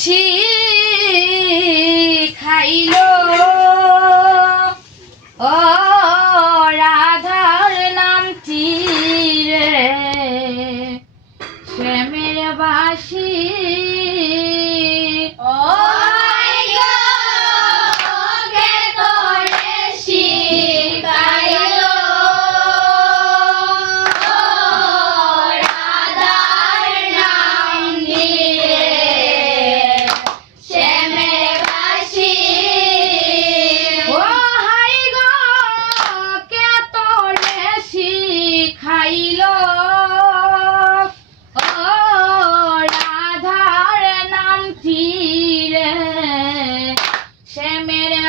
বাসি খাইলো ও রাধার নামটি রে শ্যামের বাসি শ্যামের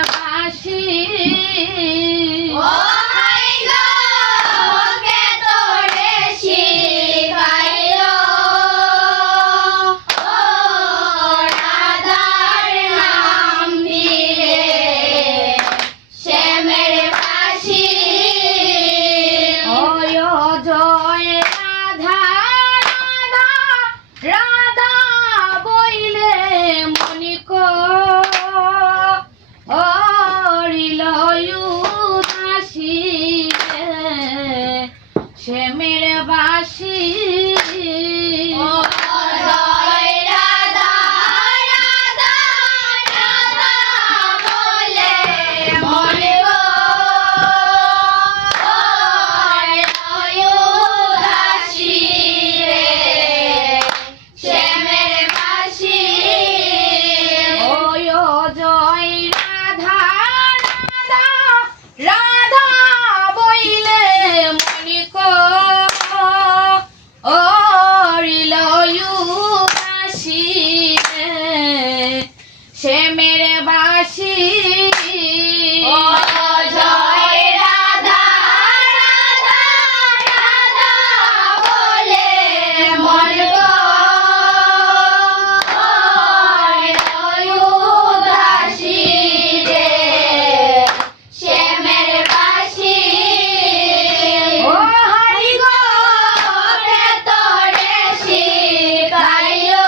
বাসি শ্যামের বাসি জয় রাধা রাধা রাধা বলে মন গো উদাসী রে শ্যামের বাসি ও হরি গো ভেতরে শিখাইলো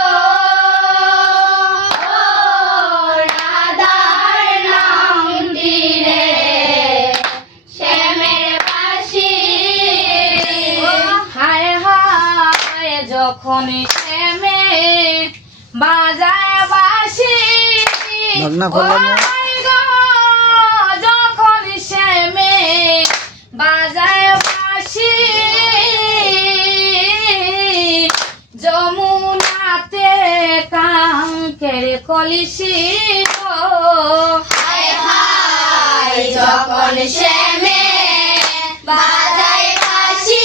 যখন শ্যামে বাজায় বাসি যখন শ্যামে বাজায় বাসি যমুনাতে কাঙ্কের কলসি যখন শ্যামে বাজায় বাসি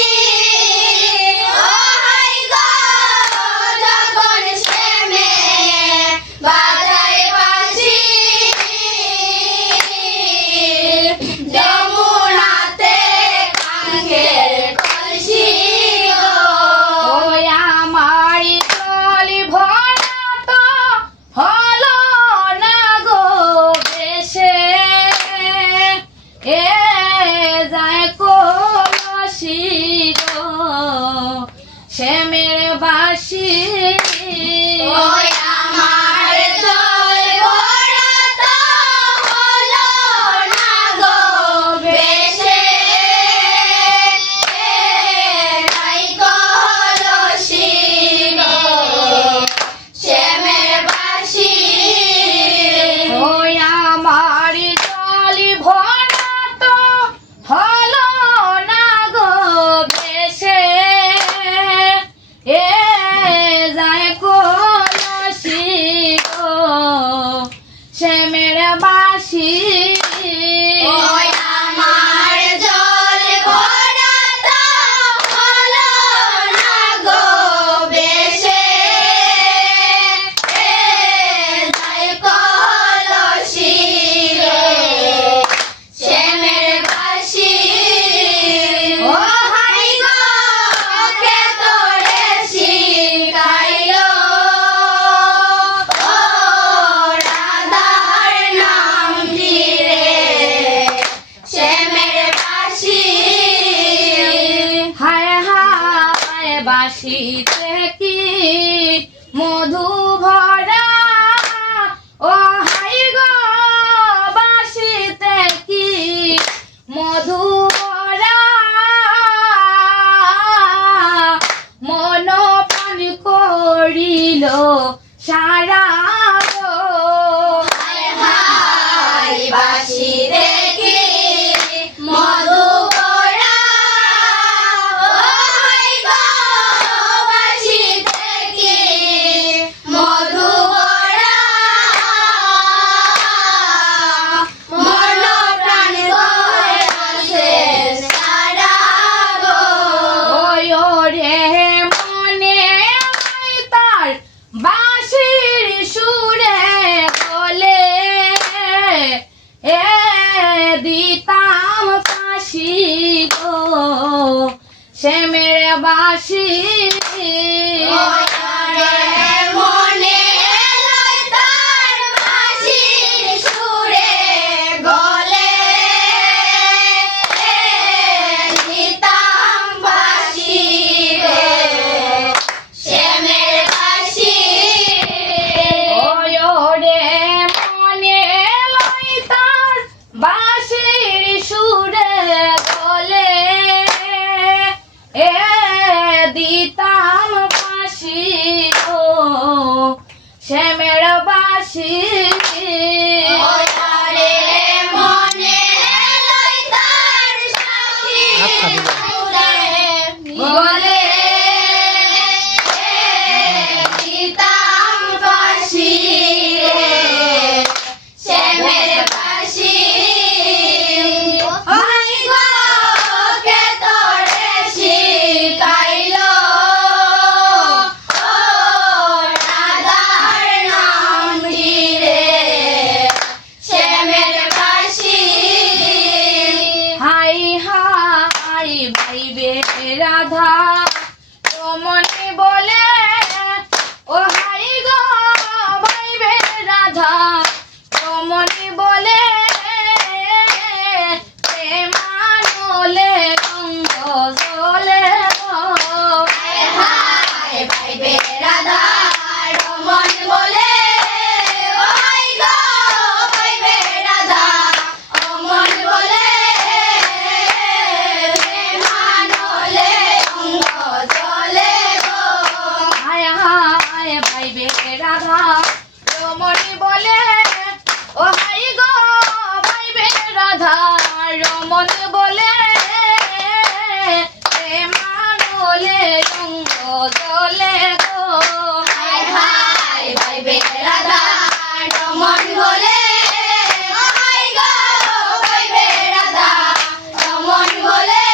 শ্যামের বাসি আমার জল ভরা তো হলো না গো বেশে তাই কলসি গো শ্যামের বাসি ওই আমার জল ভরা তো হলো না গো বেশে শ্যামের বাসি আমার জল ভরা তো হলো না গো বেশে যাই কলসি রে শ্যামের বাসি ও হরি গো কে তোরে শিখাইলো বাসিতে কি মধু ভরা ছাড়া গো হায় হায় বাঁশি দেখি মধু ভরা ও হায় গো বাঁশি দেখি মধু ভরা মন প্রাণ করে আছে সারা গো ওই রে মনে হয় তার বাঁশির সুরে বলে এ দিতাম ফাঁসি গো শ্যামের বাঁশি মনে লয় তার বাঁশির সুরে গলে দিতাম বাঁশি রে শ্যামের বাঁশি ওই রে মনে লয় তার বাঁশির সুরে বলে এ দিতাম ফাঁসি গো শ্যামের বাঁশি মনে লয় তার বাঁশির সুরে গলে দিতাম বাঁশি রে শ্যামের বাঁশি হাই গো কে তোরে শিখাইলো ও রাধার নামটি রে শ্যামের বাঁশি হাই হাই ভাইবে রাধা রমণী বলে ও হাই গো ভাইবে রাধা রমণী বলে প্রেমানলে গঙ্গ জলে গো হায় ভাইবে রাধা রমণ বলে ও হাই গো ভাইবে রাধা রমণ বলে প্রেমানলে অঙ্গ জলে গো হায় হায় ভাইবে রাধা রমণী বলে ও হাই গো ভাইবে রাধা রমণ বলে প্রেমানলে রঙ্গ জলে গো হায় হায় ভাইবে রাধা রমণ বলে ও হাই গো ভাইবে রাধা রমণ বলে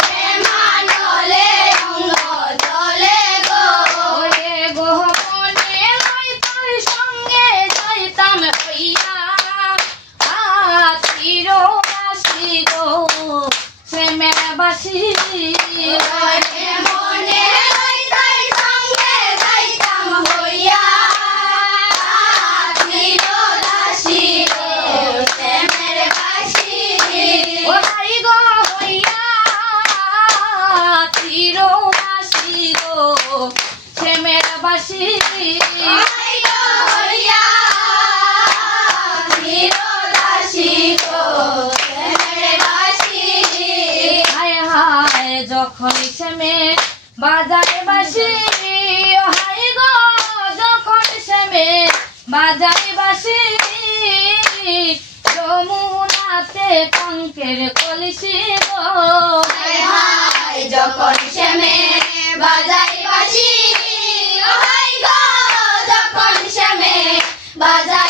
প্রেমানলে অঙ্গ জলে গো ওরে গো মনে লয় তোর সঙ্গে যাইতাম হইয়া চিরবাসী গো শ্যামের বাসী মনে লয় তার সঙ্গে যাইতাম হইয়া চিরদাসী গো শ্যামের বাঁশি ও হাই গো হইয়া চিরবাসী গো শ্যামের বাসী হাই গো হইয়া চিরদাসী গো শ্যামের বাঁশি হায় হায় যখন শ্যামে বাজারে বাসি ও হাই গো যখন শ্যামে বাজারে বাসি যমুনাতে কঙ্কের কলসি গো হায় হায় যখন শ্যামে বাজাই বাঁশি ও হাই গো যখন শ্যামে বাজাই